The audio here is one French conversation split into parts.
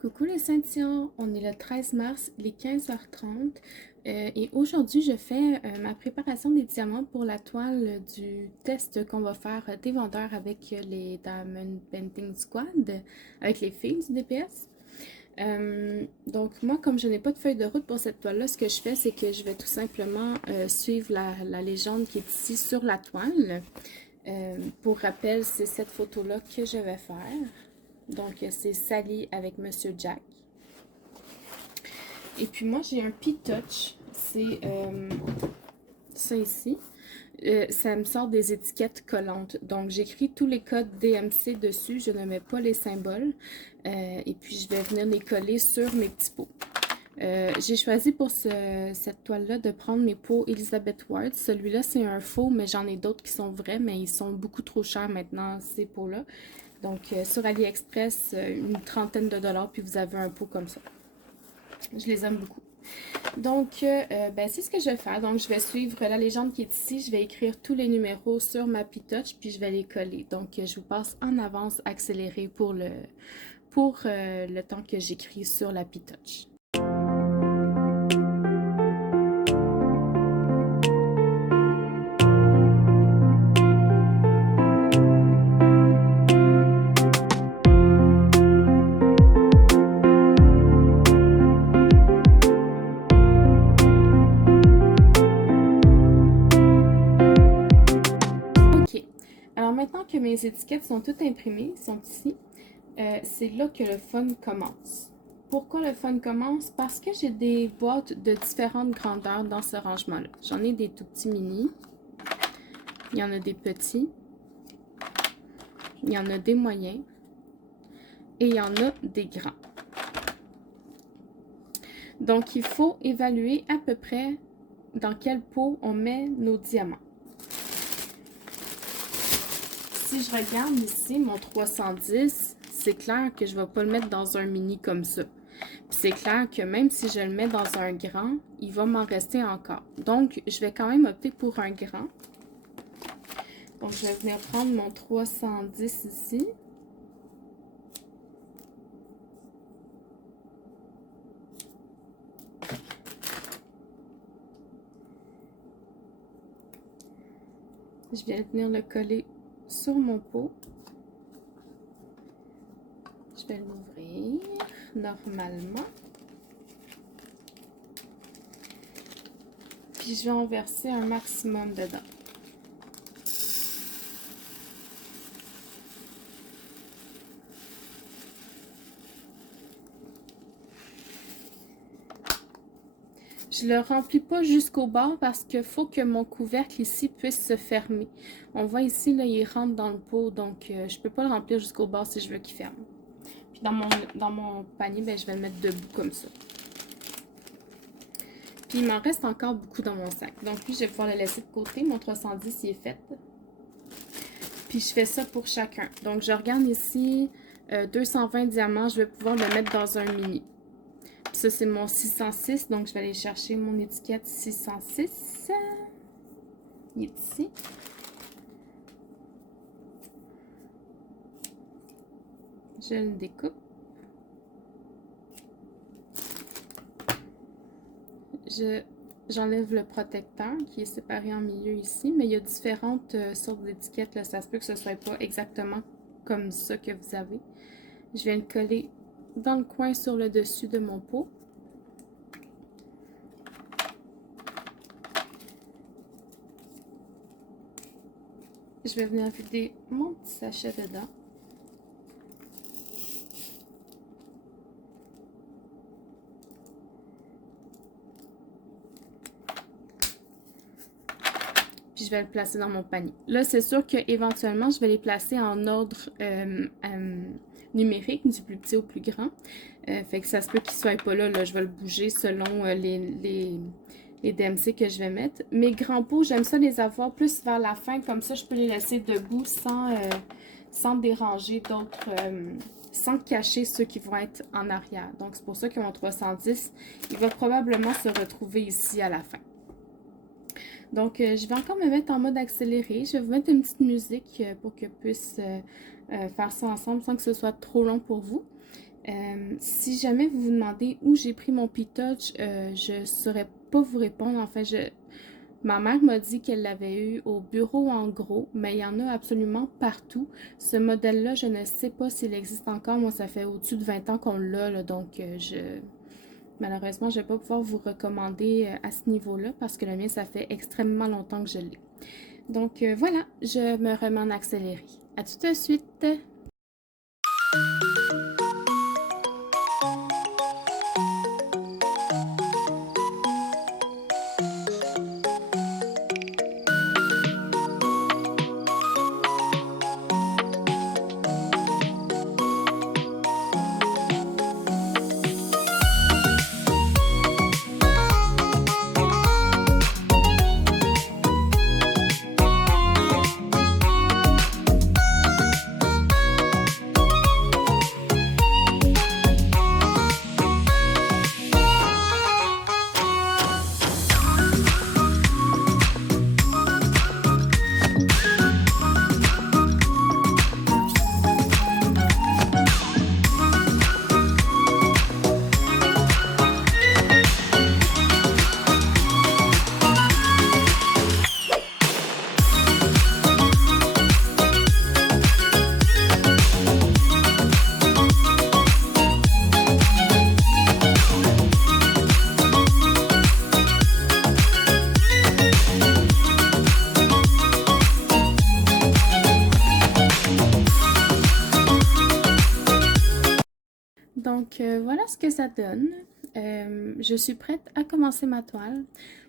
Coucou les Saint-Sion, on est le 13 mars, il est 15h30 et aujourd'hui je fais ma préparation des diamants pour la toile du test qu'on va faire des vendeurs avec les Diamond Painting Squad, avec les filles du DPS. Donc moi, comme je n'ai pas de feuille de route pour cette toile-là, ce que je fais, c'est que je vais tout simplement suivre la légende qui est ici sur la toile. Pour rappel, c'est cette photo-là que je vais faire. Donc, c'est Sally avec Monsieur Jack. Et puis moi, j'ai un P-Touch. C'est ça ici. Ça me sort des étiquettes collantes. Donc, j'écris tous les codes DMC dessus. Je ne mets pas les symboles. Et puis, je vais venir les coller sur mes petits pots. J'ai choisi pour cette toile-là de prendre mes pots Elizabeth Ward. Celui-là, c'est un faux, mais j'en ai d'autres qui sont vrais, mais ils sont beaucoup trop chers maintenant, ces pots-là. Donc, sur AliExpress, une trentaine de dollars, puis vous avez un pot comme ça. Je les aime beaucoup. Donc, c'est ce que je vais faire. Donc, je vais suivre la légende qui est ici. Je vais écrire tous les numéros sur ma P-Touch, puis je vais les coller. Donc, je vous passe en avance accéléré pour le temps que j'écris sur la P-Touch. Alors maintenant que mes étiquettes sont toutes imprimées, sont ici, c'est là que le fun commence. Pourquoi le fun commence? Parce que j'ai des boîtes de différentes grandeurs dans ce rangement-là. J'en ai des tout petits mini, il y en a des petits, il y en a des moyens et il y en a des grands. Donc il faut évaluer à peu près dans quel pot on met nos diamants. Si je regarde ici, mon 310, c'est clair que je ne vais pas le mettre dans un mini comme ça. C'est clair que même si je le mets dans un grand, il va m'en rester encore. Donc, je vais quand même opter pour un grand. Donc, je vais venir prendre mon 310 ici. Je vais venir le coller sur mon pot. Je vais l'ouvrir normalement. Puis je vais en verser un maximum dedans. Je le remplis pas jusqu'au bord parce qu'il faut que mon couvercle ici puisse se fermer. On voit ici, là, il rentre dans le pot, donc je peux pas le remplir jusqu'au bord si je veux qu'il ferme. Puis dans mon panier, je vais le mettre debout comme ça. Puis il m'en reste encore beaucoup dans mon sac. Donc lui, je vais pouvoir le laisser de côté. Mon 310, il est fait. Puis je fais ça pour chacun. Donc je regarde ici, 220 diamants, je vais pouvoir le mettre dans un mini. Puis ça, c'est mon 606. Donc je vais aller chercher mon étiquette 606. Il est ici. Je le découpe. J'enlève le protecteur qui est séparé en milieu ici, mais il y a différentes sortes d'étiquettes. Là. Ça se peut que ce ne soit pas exactement comme ça que vous avez. Je viens le coller dans le coin sur le dessus de mon pot. Je vais venir vider mon petit sachet dedans. Puis je vais le placer dans mon panier. Là, c'est sûr qu'éventuellement, je vais les placer en ordre numérique, du plus petit au plus grand. Fait que ça se peut qu'il ne soit pas là, je vais le bouger selon les DMC que je vais mettre. Mes grands pots, j'aime ça les avoir plus vers la fin, comme ça je peux les laisser debout sans déranger d'autres, sans cacher ceux qui vont être en arrière. Donc c'est pour ça que mon 310, il va probablement se retrouver ici à la fin. Donc, je vais encore me mettre en mode accéléré. Je vais vous mettre une petite musique pour que puisse faire ça ensemble sans que ce soit trop long pour vous. Si jamais vous vous demandez où j'ai pris mon P-Touch, je ne saurais pas vous répondre. En fait, ma mère m'a dit qu'elle l'avait eu au bureau en gros, mais il y en a absolument partout. Ce modèle-là, je ne sais pas s'il existe encore. Moi, ça fait au-dessus de 20 ans qu'on l'a, là, donc malheureusement, je ne vais pas pouvoir vous recommander à ce niveau-là parce que le mien, ça fait extrêmement longtemps que je l'ai. Donc voilà, je me remets en accéléré. À tout de suite! Donc voilà ce que ça donne. Je suis prête à commencer ma toile.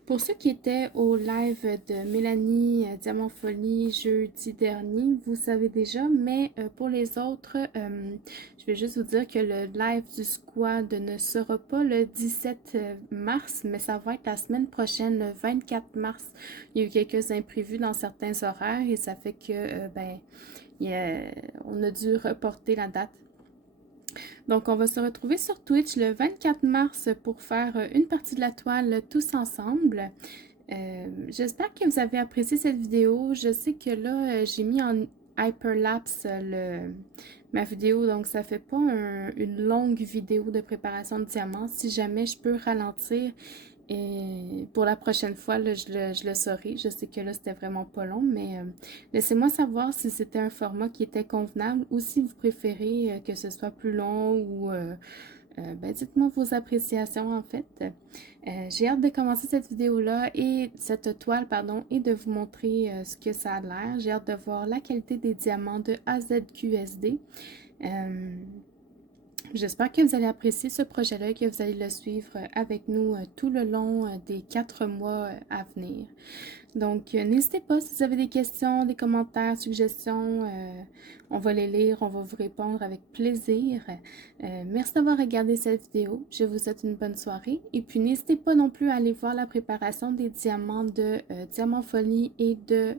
Pour ceux qui étaient au live de Mélanie Diamant Folie jeudi dernier, vous savez déjà, mais pour les autres, je vais juste vous dire que le live du squad ne sera pas le 17 mars, mais ça va être la semaine prochaine, le 24 mars. Il y a eu quelques imprévus dans certains horaires et ça fait que, on a dû reporter la date. Donc, on va se retrouver sur Twitch le 24 mars pour faire une partie de la toile tous ensemble. J'espère que vous avez apprécié cette vidéo. Je sais que là, j'ai mis en hyperlapse ma vidéo, donc ça fait pas une longue vidéo de préparation de diamants. Si jamais je peux ralentir, et pour la prochaine fois, là, je le saurai. Je sais que là, c'était vraiment pas long, mais laissez-moi savoir si c'était un format qui était convenable ou si vous préférez que ce soit plus long ou dites-moi vos appréciations en fait. J'ai hâte de commencer cette vidéo-là et cette toile, pardon, et de vous montrer ce que ça a l'air. J'ai hâte de voir la qualité des diamants de AZQSD. J'espère que vous allez apprécier ce projet-là et que vous allez le suivre avec nous tout le long des 4 mois à venir. Donc, n'hésitez pas si vous avez des questions, des commentaires, suggestions. On va les lire, on va vous répondre avec plaisir. Merci d'avoir regardé cette vidéo. Je vous souhaite une bonne soirée. Et puis, n'hésitez pas non plus à aller voir la préparation des diamants de Diamant Folie et de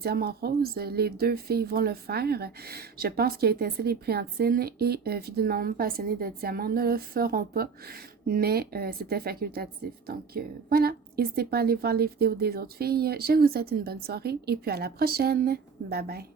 Diamant Rose. Les deux filles vont le faire. Je pense qu'Étincelle et Priantine et Vie d'une maman passionnée de diamants ne le feront pas. Mais c'était facultatif. Donc voilà, n'hésitez pas à aller voir les vidéos des autres filles. Je vous souhaite une bonne soirée et puis à la prochaine. Bye bye.